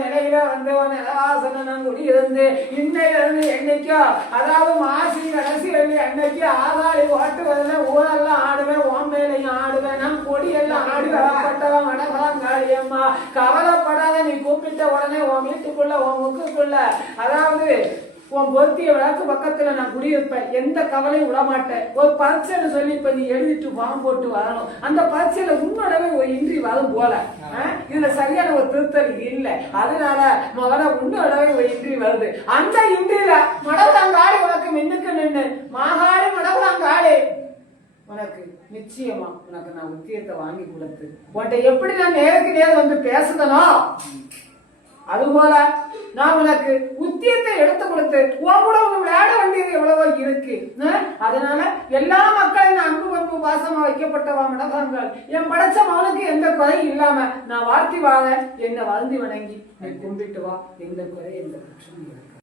நிலையில வந்து நிலவாசனம் குடியிருந்து இன்னையிலிருந்து என்னைக்கோ அதாவது மாசி கடைசி வெள்ளி அன்னைக்கு ஆதாரி ஓட்டுவதில் ஊரெல்லாம் ஆடுவேன், ஓம்பையிலையும் ஆடுவேன், நம் கொடியெல்லாம் ஆடுவேன் மடபலங்காளியம்மா. கவலைப்படாத, நீ கூப்பிட்ட உடனே உன் வீட்டுக்குள்ள உன் முக்குக்குள்ள அதாவது உன் பொருத்திய விளக்கு பக்கத்துல நான் குடியிருப்பேன், எந்த கவலையும் விடமாட்டேன். ஒரு பரீட்சைன்னு சொல்லி இப்ப நீ எழுதிட்டு ஃபார்ம் போட்டு வரணும். அந்த பரீட்சையில உன்னோடவே ஒரு இன்றி வரும் போல இதுல சரியான ஒரு திருத்தல் இல்லை. அதனால முதல்ல உன்னோடவே ஒரு இன்றி வருது. அந்த இன்றியில மடபுலாங்காளி உனக்கு மின்னுக்கு நின்று மாகாளி மடபுலாங்காளி உனக்கு நிச்சயமா உனக்கு நான் உத்தியத்தை வாங்கி கொடுத்து உன்கிட்ட எப்படி நான் நேருக்கு நேர் வந்து பேசுதனோ அதுபோல நான் உனக்கு உத்தியத்தை எடுத்து கொடுத்து உன் கூட விளையாட வேண்டியது எவ்வளவோ இருக்கு. அதனால எல்லா மக்களையும் அன்பு பண்பு பாசமா வைக்கப்பட்டவா மடபாங்கள் என் படைச்ச மகனுக்கு எந்த குறையும் இல்லாம நான் வாழ்த்தி வாழ என்னை வாழ்ந்தி வணங்கி கும்பிட்டு வா, எந்த குறை எந்த பிரச்சனையும்